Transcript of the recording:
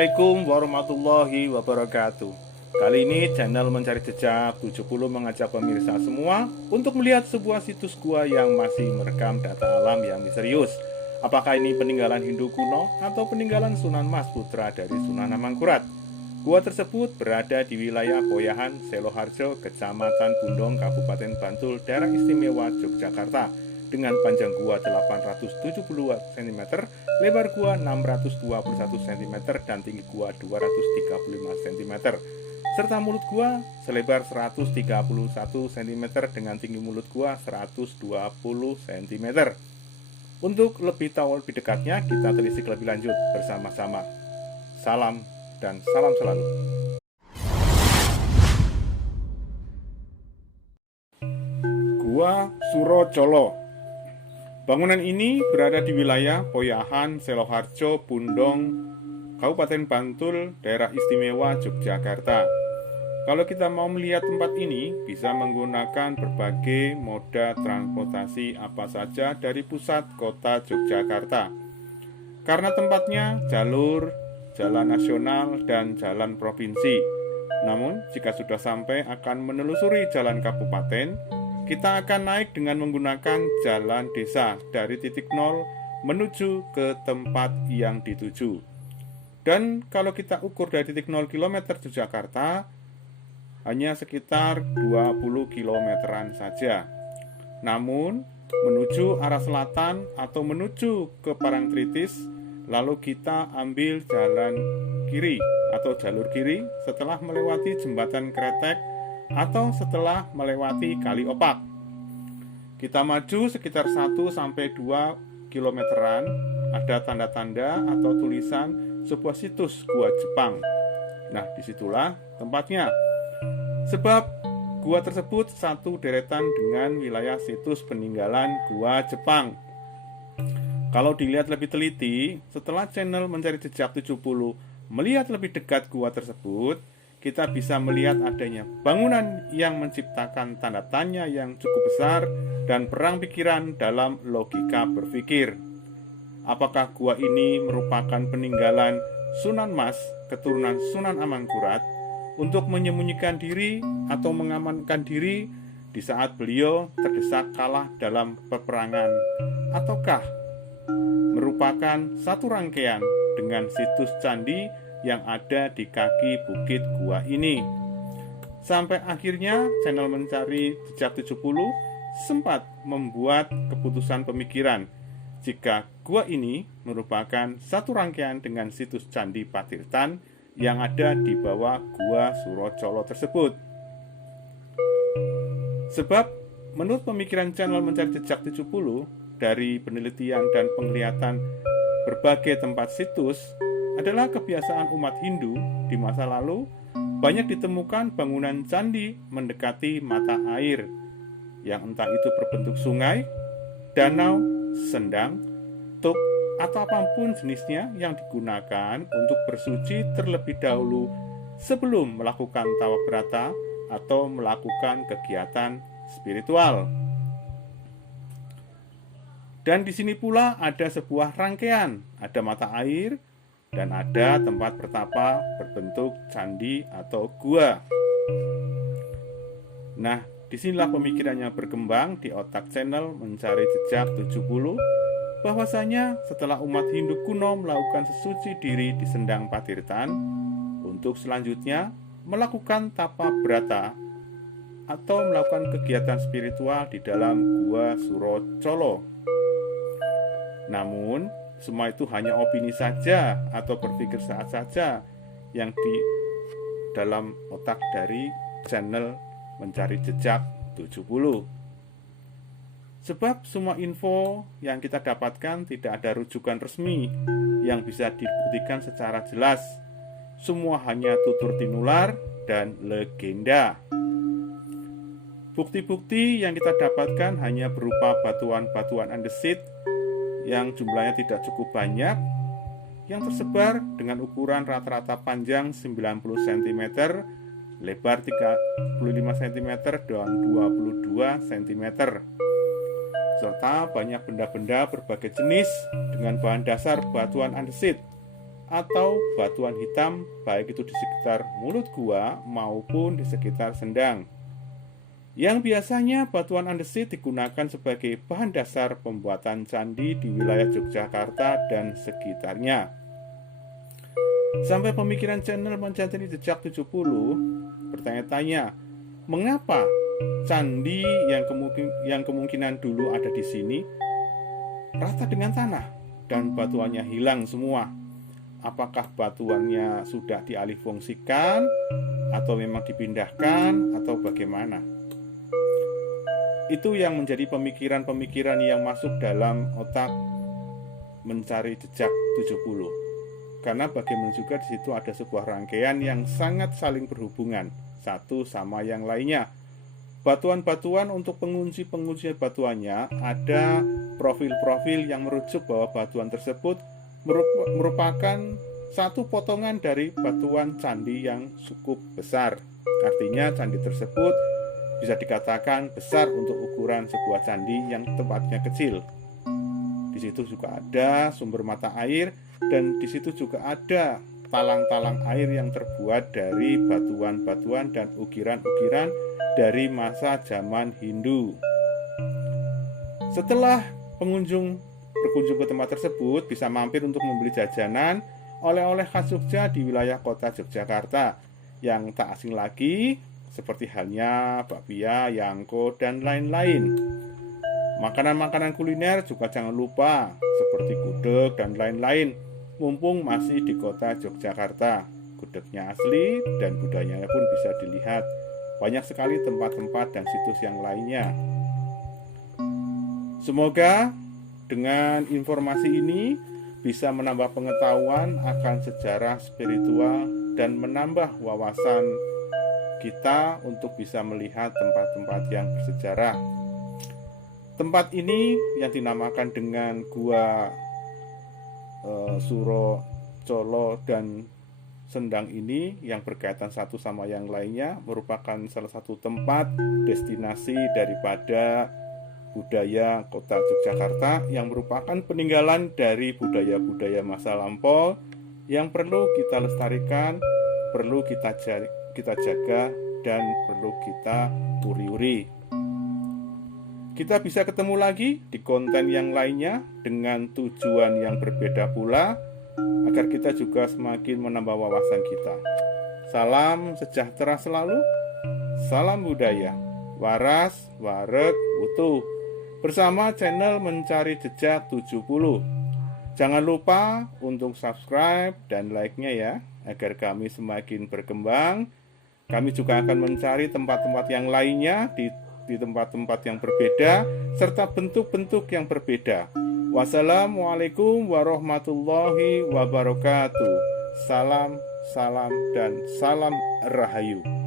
Assalamualaikum warahmatullahi wabarakatuh. Kali ini channel Mencari Jejak 70 mengajak pemirsa semua untuk melihat sebuah situs gua yang masih merekam data alam yang misterius. Apakah ini peninggalan Hindu kuno atau peninggalan Sunan Mas Putra dari Sunan Amangkurat? Gua tersebut berada di wilayah Poyahan, Seloharjo, Kecamatan Bundong, Kabupaten Bantul, Daerah Istimewa Yogyakarta, dengan panjang gua 870 cm, lebar gua 621 cm, dan tinggi gua 235 cm, serta mulut gua selebar 131 cm dengan tinggi mulut gua 120 cm. Untuk lebih tahu lebih dekatnya, kita telisik lebih lanjut bersama-sama. Salam dan salam selalu. Gua Suro Colo. Bangunan ini berada di wilayah Poyahan, Seloharjo, Bundong, Kabupaten Bantul, Daerah Istimewa Yogyakarta. Kalau kita mau melihat tempat ini, bisa menggunakan berbagai moda transportasi apa saja dari pusat kota Yogyakarta. Karena tempatnya jalur, jalan nasional, dan jalan provinsi. Namun, jika sudah sampai akan menelusuri jalan kabupaten, kita akan naik dengan menggunakan jalan desa dari titik nol menuju ke tempat yang dituju. Dan kalau kita ukur dari titik 0 km Yogyakarta, hanya sekitar 20 kilometeran saja. Namun, menuju arah selatan atau menuju ke Parangtritis, lalu kita ambil jalan kiri atau jalur kiri setelah melewati jembatan Kretek atau setelah melewati Kali Opak. Kita maju sekitar 1-2 kilometeran, ada tanda-tanda atau tulisan sebuah situs gua Jepang. Nah, disitulah tempatnya. Sebab gua tersebut satu deretan dengan wilayah situs peninggalan gua Jepang. Kalau dilihat lebih teliti, setelah channel Mencari Jejak 70 melihat lebih dekat gua tersebut, kita bisa melihat adanya bangunan yang menciptakan tanda tanya yang cukup besar dan perang pikiran dalam logika berpikir. Apakah gua ini merupakan peninggalan Sunan Mas, keturunan Sunan Amangkurat, untuk menyembunyikan diri atau mengamankan diri di saat beliau terdesak kalah dalam peperangan? Ataukah merupakan satu rangkaian dengan situs candi yang ada di kaki bukit gua ini? Sampai akhirnya channel Mencari Jejak 70 sempat membuat keputusan pemikiran jika gua ini merupakan satu rangkaian dengan situs Candi Patirtan yang ada di bawah gua Suro Colo tersebut. Sebab menurut pemikiran channel Mencari Jejak 70, dari penelitian dan penglihatan berbagai tempat situs adalah kebiasaan umat Hindu di masa lalu, banyak ditemukan bangunan candi mendekati mata air yang entah itu berbentuk sungai, danau, sendang, tuk, atau apapun jenisnya yang digunakan untuk bersuci terlebih dahulu sebelum melakukan tawaf berata atau melakukan kegiatan spiritual. Dan di sini pula ada sebuah rangkaian, ada mata air, dan ada tempat bertapa berbentuk candi atau gua. Nah, disinilah pemikirannya berkembang di otak channel Mencari Jejak 70, bahwasanya setelah umat Hindu kuno melakukan sesuci diri di Sendang Patirtan, untuk selanjutnya melakukan tapa brata atau melakukan kegiatan spiritual di dalam gua Suro Colo. Namun, semua itu hanya opini saja atau berpikir saja yang di dalam otak dari channel Mencari Jejak 70. Sebab semua info yang kita dapatkan tidak ada rujukan resmi yang bisa dibuktikan secara jelas. Semua hanya tutur tinular dan legenda. Bukti-bukti yang kita dapatkan hanya berupa batuan-batuan andesit yang jumlahnya tidak cukup banyak, yang tersebar dengan ukuran rata-rata panjang 90 cm, lebar 35 cm, dan 22 cm, serta banyak benda-benda berbagai jenis dengan bahan dasar batuan andesit atau batuan hitam, baik itu di sekitar mulut gua maupun di sekitar sendang. Yang biasanya batuan andesit digunakan sebagai bahan dasar pembuatan candi di wilayah Yogyakarta dan sekitarnya. Sampai pemikiran channel Mencari Jejak 70 bertanya-tanya, mengapa candi yang kemungkinan dulu ada di sini rata dengan tanah dan batuannya hilang semua? Apakah batuannya sudah dialihfungsikan atau memang dipindahkan atau bagaimana? Itu yang menjadi pemikiran-pemikiran yang masuk dalam otak Mencari Jejak 70. Karena bagaimana juga di situ ada sebuah rangkaian yang sangat saling berhubungan satu sama yang lainnya. Batuan-batuan untuk pengunci batuannya ada profil-profil yang merujuk bahwa batuan tersebut merupakan satu potongan dari batuan candi yang cukup besar. Artinya candi tersebut bisa dikatakan besar untuk ukuran sebuah candi yang tempatnya kecil. Di situ juga ada sumber mata air dan di situ juga ada talang-talang air yang terbuat dari batuan-batuan dan ukiran-ukiran dari masa zaman Hindu. Setelah berkunjung ke tempat tersebut, bisa mampir untuk membeli jajanan oleh-oleh khas Jogja di wilayah kota Yogyakarta yang tak asing lagi, seperti halnya bakpia, yangko, dan lain-lain. Makanan-makanan kuliner juga jangan lupa, seperti gudeg dan lain-lain, mumpung masih di kota Yogyakarta. Gudegnya asli dan budayanya pun bisa dilihat. Banyak sekali tempat-tempat dan situs yang lainnya. Semoga dengan informasi ini bisa menambah pengetahuan akan sejarah spiritual dan menambah wawasan kita untuk bisa melihat tempat-tempat yang bersejarah. Tempat ini yang dinamakan dengan Gua Suro Colo dan Sendang ini yang berkaitan satu sama yang lainnya merupakan salah satu tempat destinasi daripada budaya kota Yogyakarta yang merupakan peninggalan dari budaya-budaya masa lampau yang perlu kita lestarikan, perlu kita jaga, dan perlu kita uri-uri. Kita bisa ketemu lagi di konten yang lainnya dengan tujuan yang berbeda pula, agar kita juga semakin menambah wawasan kita. Salam sejahtera selalu, salam budaya, waras, wareg, utuh, bersama channel Mencari Jejak 70. Jangan lupa untuk subscribe dan like-nya ya, agar kami semakin berkembang. Kami juga akan mencari tempat-tempat yang lainnya di tempat-tempat yang berbeda serta bentuk-bentuk yang berbeda. Wassalamualaikum warahmatullahi wabarakatuh. Salam, dan salam rahayu.